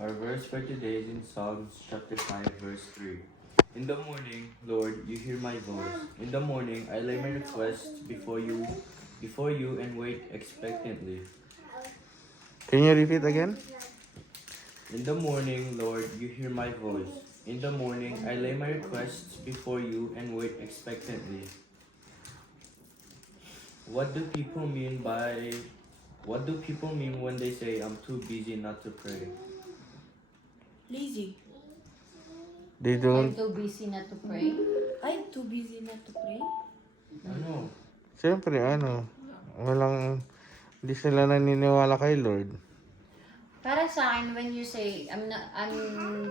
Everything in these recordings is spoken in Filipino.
Our verse for today is in Psalms chapter 5, verse 3. In the morning, Lord, you hear my voice. In the morning, I lay my requests before you and wait expectantly. Can you repeat again? In the morning, Lord, you hear my voice. In the morning, I lay my requests before you and wait expectantly. What do people mean when they say I'm too busy not to pray? Lazy. They I'm don't. too busy not to pray. I'm too busy not to pray. Ano? Siyempre, hindi sila naniniwala kay Lord. Para sa akin, when you say, I'm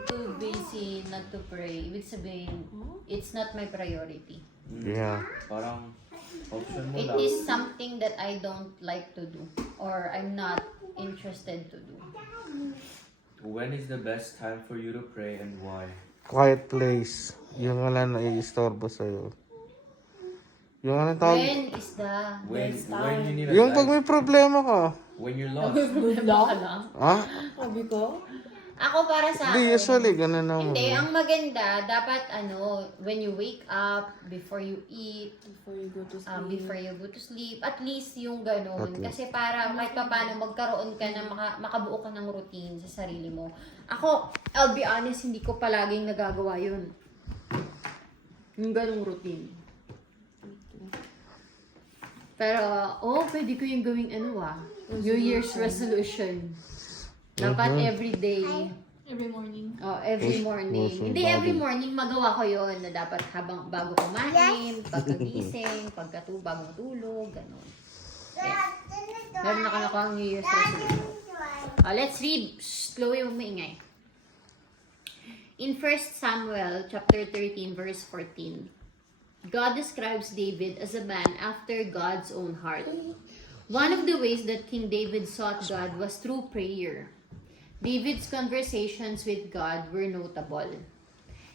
too busy not to pray, ibig sabihin, it's not my priority. Yeah. Parang option mo It lang. is something that I don't like to do or I'm not interested to do. When is the best time for you to pray and why? Quiet place. Yung wala na i-istorbo sa'yo. Yung tawag? When is the When you need a Yung pag guide, may problema ka. when you're lost. Good luck. Ha? Sabi ko. Ako para sa Hindi, akin, usually, ganun naman. hindi, ang maganda, dapat when you wake up, before you eat, Before you go to sleep. before you go to sleep, at least yung ganun. At least. Kasi para kahit pa paano magkaroon ka na makabuo ka ng routine sa sarili mo. Ako, I'll be honest, hindi ko palaging nagagawa yun. Yung ganung routine. Pero, pwede ko yung gawing New Year's resolution. Dapat every day. Every morning. Every morning. Most Hindi every bago. morning magawa ko yon na dapat bago kumain, pagkagising, bago matulog, gano'n. Meron na ako ang New Year's resolution. Let's read. Chloe, huwag maingay. In 1 Samuel chapter 13 verse 14, God describes David as a man after God's own heart. One of the ways that King David sought God was through prayer. David's conversations with God were notable.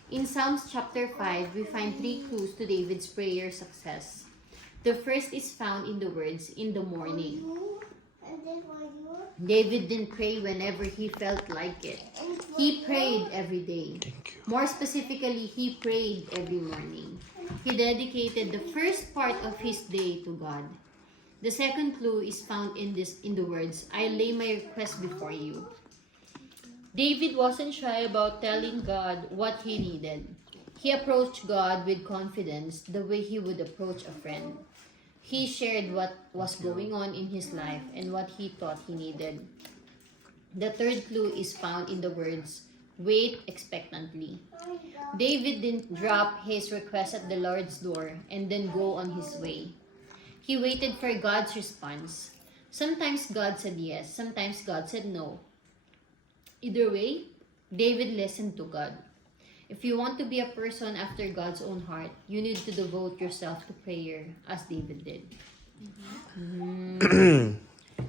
In Psalms chapter 5, we find 3 clues to David's prayer success. The first is found in the words, "in the morning." David didn't pray whenever he felt like it. He prayed every day. More specifically, he prayed every morning. He dedicated the first part of his day to God. The second clue is found in the words, "I lay my request before you." David wasn't shy about telling God what he needed. He approached God with confidence the way he would approach a friend. He shared what was going on in his life and what he thought he needed. The third clue is found in the words, "wait expectantly." David didn't drop his request at the Lord's door and then go on his way. He waited for God's response. Sometimes God said yes, sometimes God said no. Either way, David listened to God. If you want to be a person after God's own heart, you need to devote yourself to prayer as David did.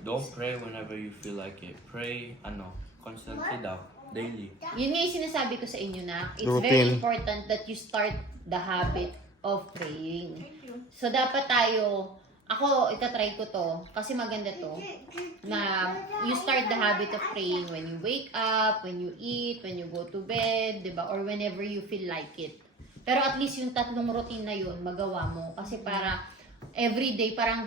Don't pray whenever you feel like it. Pray, constantly daw. Daily. Yun nga yung sinasabi ko sa inyo na it's Routine. very important that you start the habit of praying. So dapat ako itatry ko to kasi maganda to na you start the habit of praying when you wake up, when you eat, when you go to bed, 'di ba? Or whenever you feel like it. Pero at least yung tatlong routine na yun magawa mo kasi para everyday parang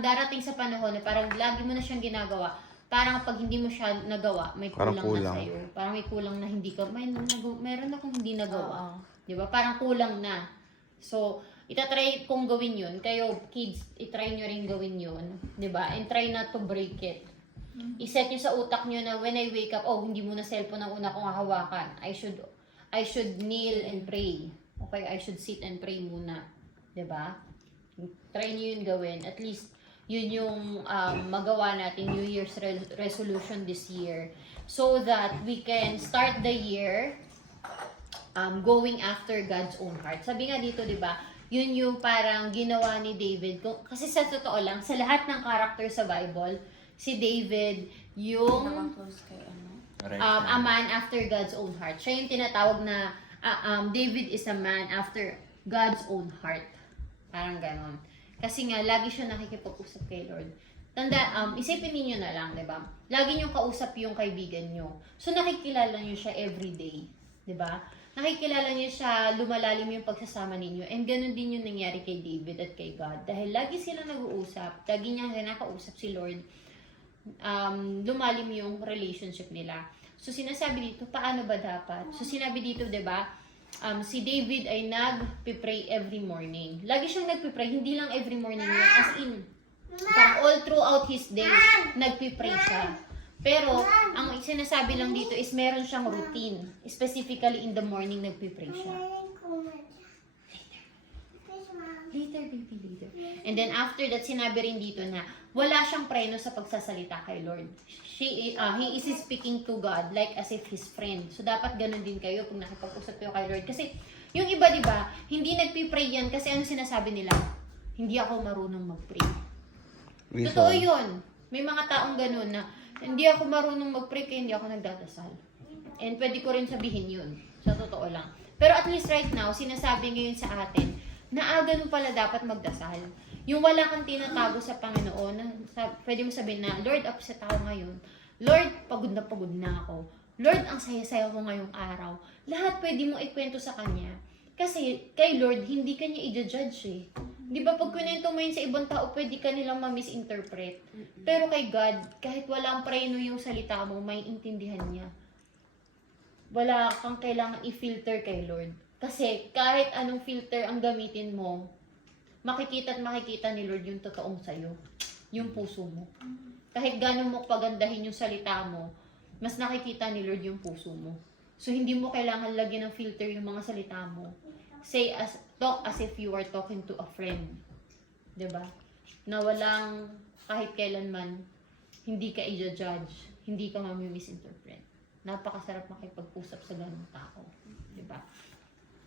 darating sa panahon na parang lagi mo na siyang ginagawa. Parang pag hindi mo siya nagawa, may Parang kulang na kulang. sa'yo. Parang may kulang na hindi ka, meron akong hindi nagawa. Di ba? Parang kulang na. So, itatry kong gawin yun. Kayo, kids, itry nyo rin gawin yun. Di ba? And try not to break it. Iset nyo sa utak nyo na when I wake up, hindi mo na cellphone ang una kong hahawakan. I should kneel and pray. Okay, I should sit and pray muna. Di ba? Try nyo yun gawin. At least, yun yung magawa natin New Year's resolution this year so that we can start the year going after God's own heart. Sabi nga dito, 'di ba? Yun yung parang ginawa ni David. Kasi sa totoo lang, sa lahat ng character sa Bible, si David yung Close kay a man after God's own heart. Siya yung tinatawag na David is a man after God's own heart. Parang ganon. Kasi nga, lagi siya nakikipag-usap kay Lord. Isipin niyo na lang, 'di ba? Lagi niyo kausap yung kaibigan niyo. So nakikilala niyo siya every day, 'di ba? Nakikilala niyo siya, lumalalim yung pagsasama ninyo. And ganun din yung nangyari kay David at kay God. Dahil lagi sila nag-uusap, lagi niya kinakausap si Lord, lumalim yung relationship nila. So sinasabi dito, paano ba dapat? So sinabi dito, 'di ba? Si David ay nagpe-pray every morning. Lagi siyang nagpe-pray, hindi lang every morning yun, as in parang all throughout his day, nagpipray siya. Pero, ang sinasabi lang dito is meron siyang routine. Specifically, in the morning, nagpipray siya. Later, baby, later. And then, after that, sinabi rin dito na wala siyang preno sa pagsasalita kay Lord. He is speaking to God like as if his friend. So, dapat ganun din kayo pag nakipag-usap kayo kay Lord. Kasi, yung iba, di ba, hindi nagpipray yan kasi ano sinasabi nila? Hindi ako marunong mag-pray. Totoo yun. May mga taong ganun na hindi ako marunong mag-pray kaya hindi ako nagdadasal. And pwede ko rin sabihin yun. Sa totoo lang. Pero at least right now, sinasabi ngayon sa atin na ganun pala dapat magdasal. Yung wala kang tinatago sa Panginoon, pwede mo sabihin na, Lord, upset ako ngayon. Lord, pagod na ako. Lord, ang saya-saya ko ngayong araw. Lahat pwede mo ikwento sa Kanya. Kasi kay Lord, hindi ka niya i-judge eh. Di ba pag kunento mo yun sa ibang tao, pwede ka nilang ma-misinterpret. Pero kay God, kahit walang preno yung salita mo, may intindihan niya. Wala kang kailangan i-filter kay Lord. Kasi kahit anong filter ang gamitin mo, makikita at makikita ni Lord yung totoong sayo. Yung puso mo. Kahit gano'n mo pagandahin yung salita mo, mas nakikita ni Lord yung puso mo. So hindi mo kailangan lagyan ng filter yung mga salita mo. Talk as if you are talking to a friend. 'Di ba? Na walang kahit kailanman hindi ka i-judge, hindi ka mami-misinterpret. Napakasarap makipag-usap sa ganung tao, 'di ba?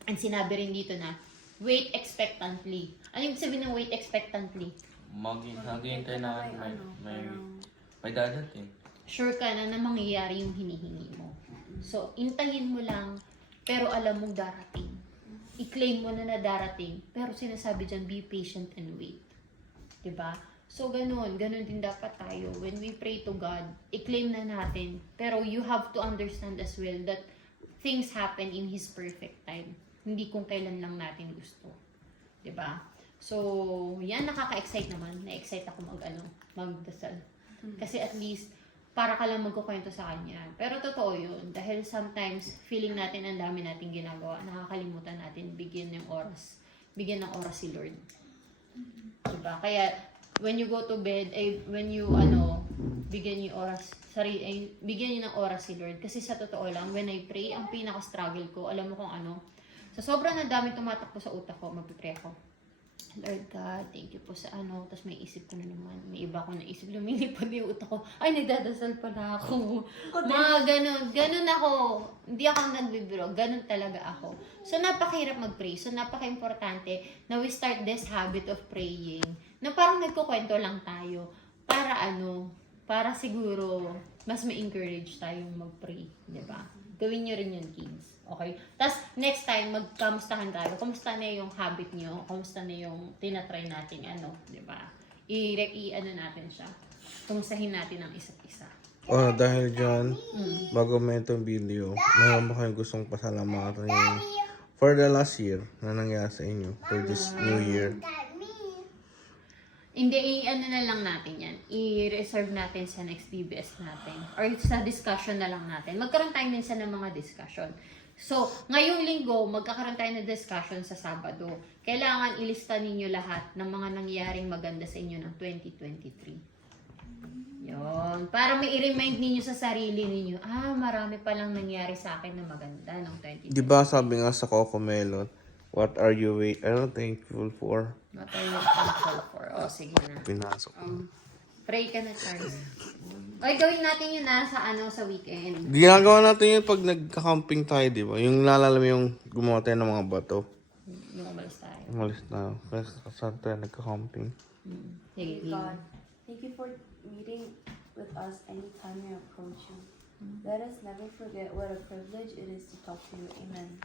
And sinabi rin dito na wait expectantly. Ano yung sabihin ng wait expectantly? Maghihintay na may dadating. Sure ka na mangyayari yung hinihingi mo. So, intayin mo lang, pero alam mong darating. I-claim mo na darating, pero sinasabi dyan, be patient and wait. Diba? So, ganun din dapat tayo. When we pray to God, i-claim na natin, pero you have to understand as well that things happen in His perfect time. Hindi kung kailan lang natin gusto. Diba? So, yan, nakaka-excite naman. Na-excite ako magdasal. Kasi at least, para ka lang magkukwento sa kanya. Pero totoo yun. Dahil sometimes, feeling natin ang dami nating ginagawa. Nakakalimutan natin bigyan ng oras. Bigyan ng oras si Lord. Diba? Kaya, when you go to bed, bigyan niyo ng oras si Lord. Kasi sa totoo lang, when I pray, ang pinaka-struggle ko, alam mo kung ano, sa sobrang na dami tumatakbo sa utak ko, magpipray ako. Lord God, thank you po sa tapos may isip ko na naman, may iba akong naisip, lumilipad yung utak ko, ay nagdadasal pala ako. Mga ganun ako, hindi ako nagbibiro, ganun talaga ako. So napakahirap mag-pray, so napaka-importante na we start this habit of praying, na parang nagkukwento lang tayo, para siguro, mas ma-encourage tayong mag-pray, di ba? Gawin nyo rin yun, kids. Okay? Tapos, next time, magkamustahan tayo. Kamusta na yung habit nyo? Kamusta na yung tinatry natin, di ba? Natin siya. Kamustahin natin ang isa't isa. Dahil dyan, bago mo itong video, mayroon ba kayong gustong pasalamatan for the last year na nangyari sa inyo, for this new year? Hindi, na lang natin yan. I-reserve natin sa next DBS natin. Or sa discussion na lang natin. Magkaroon tayo minsan ng mga discussion. So, ngayong linggo, magkakaroon tayo ng discussion sa Sabado. Kailangan ilista ninyo lahat ng mga nangyaring maganda sa inyo ng 2023. Yun. Para may i-remind ninyo sa sarili ninyo, marami palang nangyari sa akin na maganda ng 2023. Di ba sabi nga sa Cocomelon, what are you thankful for? What are you thankful for? Sige na. Pinasok. Pray ka na, Charles. Okay, gawin natin yun sa weekend. Ginagawa natin yun pag nagka-camping tayo, di ba? Yung lalala mo yung gumawa tayo ng mga bato. Yung umalis tayo. Umalis na. Kasi saan tayo nagka-camping. Sige, God, thank you for meeting with us anytime we approach you. Let us never forget what a privilege it is to talk to you. Amen.